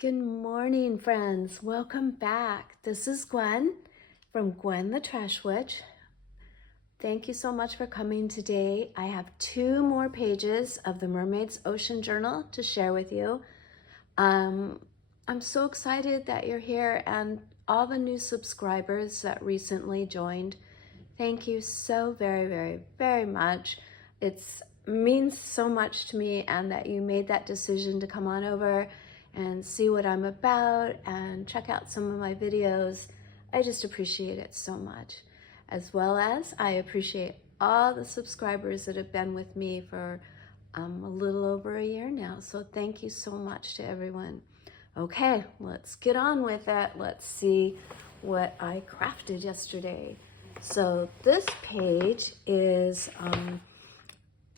Good morning, friends. Welcome back. This is Gwen from Gwen the Trash Witch. Thank you so much for coming today. I have 2 more pages of the Mermaid's Ocean Journal to share with you. I'm so excited that you're here and all the new subscribers that recently joined. Thank you so very much. It means so much to me, and that you made that decision to come on over and see what I'm about and check out some of my videos. I just appreciate it so much. As well as I appreciate all the subscribers that have been with me for a little over a year now. So thank you so much to everyone. Okay, let's get on with it. Let's see what I crafted yesterday. So this page is,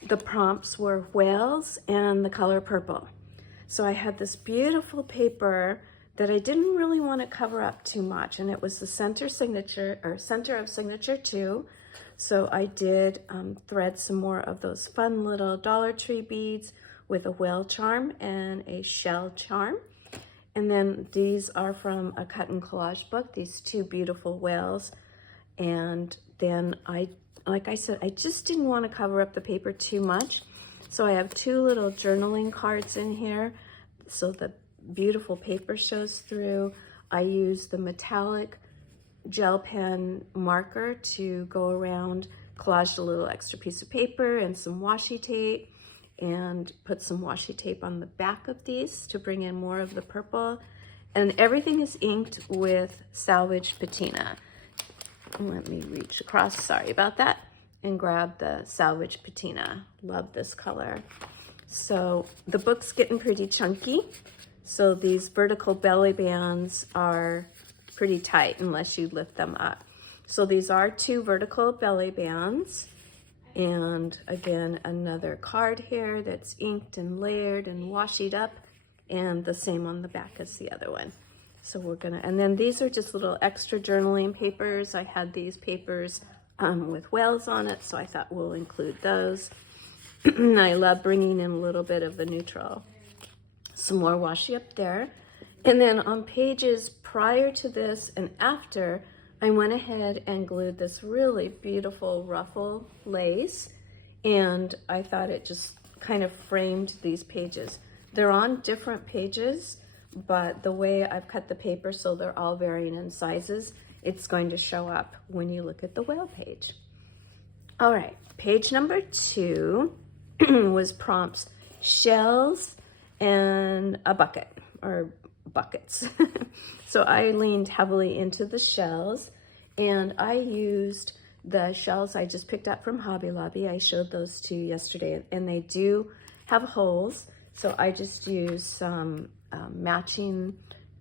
the prompts were whales and the color purple. So I had this beautiful paper that I didn't really want to cover up too much, and it was the center of signature 2. So I did thread some more of those fun little Dollar Tree beads with a whale charm and a shell charm. And then these are from a cut and collage book, these 2 beautiful whales. And then like I said, I just didn't want to cover up the paper too much. So I have 2 little journaling cards in here, so the beautiful paper shows through. I use the metallic gel pen marker to go around, collaged a little extra piece of paper and some washi tape, and put some washi tape on the back of these to bring in more of the purple. And everything is inked with salvage patina. Let me reach across, sorry about that, and grab the salvage patina. Love this color. So the book's getting pretty chunky, so these vertical belly bands are pretty tight unless you lift them up. So these are 2 vertical belly bands, and again another card here that's inked and layered and washied up, and the same on the back as the other one. So we're gonna, and then these are just little extra journaling papers. I had these papers with whales on it, so I thought we'll include those. I love bringing in a little bit of the neutral. Some more washi up there. And then on pages prior to this and after, I went ahead and glued this really beautiful ruffle lace, and I thought it just kind of framed these pages. They're on different pages, but the way I've cut the paper so they're all varying in sizes, it's going to show up when you look at the whale page. All right, page number 2 was prompts, shells, and a bucket, or buckets. So I leaned heavily into the shells, and I used the shells I just picked up from Hobby Lobby. I showed those to you yesterday, and they do have holes. So I just used some matching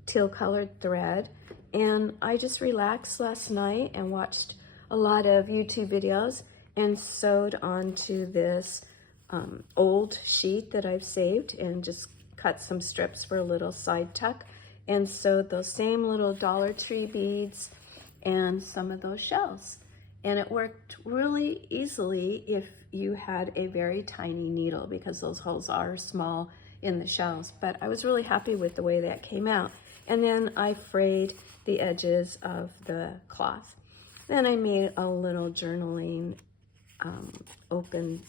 teal colored thread, and I just relaxed last night and watched a lot of YouTube videos and sewed onto this old sheet that I've saved, and just cut some strips for a little side tuck, and sewed those same little Dollar Tree beads and some of those shells. And it worked really easily if you had a very tiny needle, because those holes are small in the shells. But I was really happy with the way that came out. And then I frayed the edges of the cloth. Then I made a little journaling open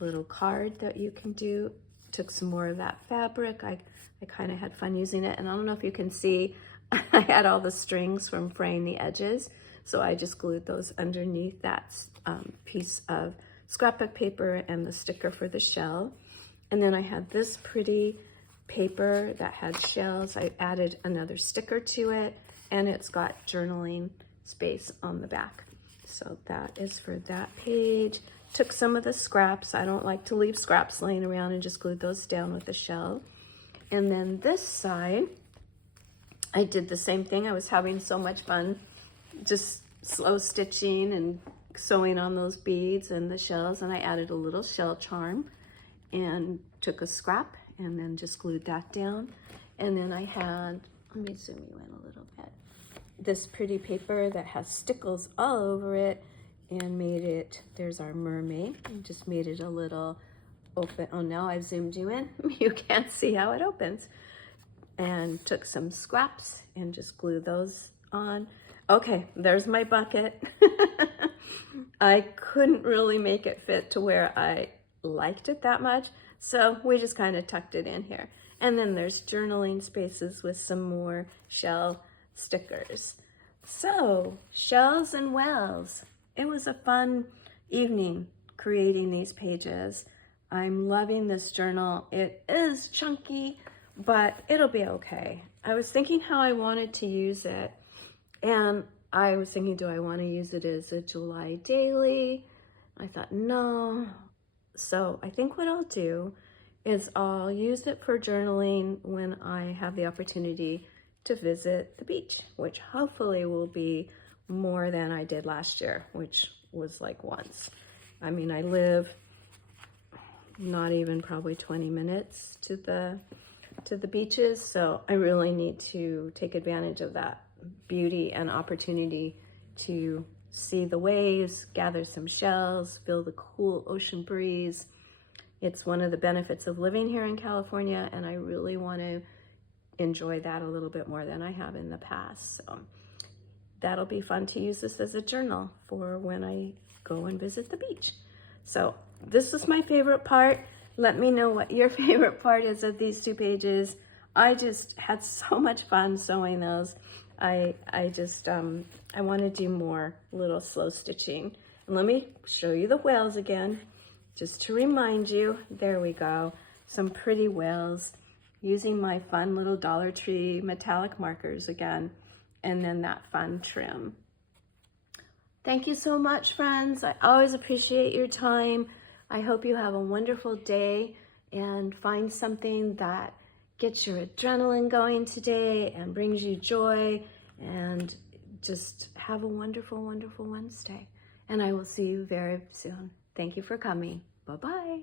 little card that you can do. Took some more of that fabric. I kind of had fun using it, and I don't know if you can see, I had all the strings from fraying the edges, so I just glued those underneath that piece of scrapbook paper and the sticker for the shell. And then I had this pretty paper that had shells. I added another sticker to it, and it's got journaling space on the back. So that is for that page. Took some of the scraps. I don't like to leave scraps laying around, and just glued those down with the shell. And then this side, I did the same thing. I was having so much fun just slow stitching and sewing on those beads and the shells, and I added a little shell charm and took a scrap and then just glued that down. And then I had, let me zoom you in a little bit, this pretty paper that has stickles all over it, and made it, there's our mermaid, and just made it a little open. Oh, now I've zoomed you in. You can't see how it opens. and took some scraps and just glued those on. Okay, there's my bucket. I couldn't really make it fit to where I liked it that much, so we just kind of tucked it in here. And then there's journaling spaces with some more shell stickers. So, shells and wells. It was a fun evening creating these pages. I'm loving this journal. It is chunky, but it'll be okay. I was thinking how I wanted to use it, and I was thinking, do I want to use it as a July daily? I thought, no. So I think what I'll do is I'll use it for journaling when I have the opportunity to visit the beach, which hopefully will be more than I did last year, which was like once. I mean, I live not even probably 20 minutes to the beaches, so I really need to take advantage of that beauty and opportunity to see the waves, gather some shells, feel the cool ocean breeze. It's one of the benefits of living here in California, and I really want to enjoy that a little bit more than I have in the past. So that'll be fun to use this as a journal for when I go and visit the beach. So this is my favorite part. Let me know what your favorite part is of these two pages. I just had so much fun sewing those. I want to do more little slow stitching. And let me show you the whales again, just to remind you. There we go. Some pretty whales using my fun little Dollar Tree metallic markers again, and then that fun trim. Thank you so much, friends. I always appreciate your time. I hope you have a wonderful day and find something that gets your adrenaline going today and brings you joy, and just have a wonderful, wonderful Wednesday. And I will see you very soon. Thank you for coming. Bye-bye.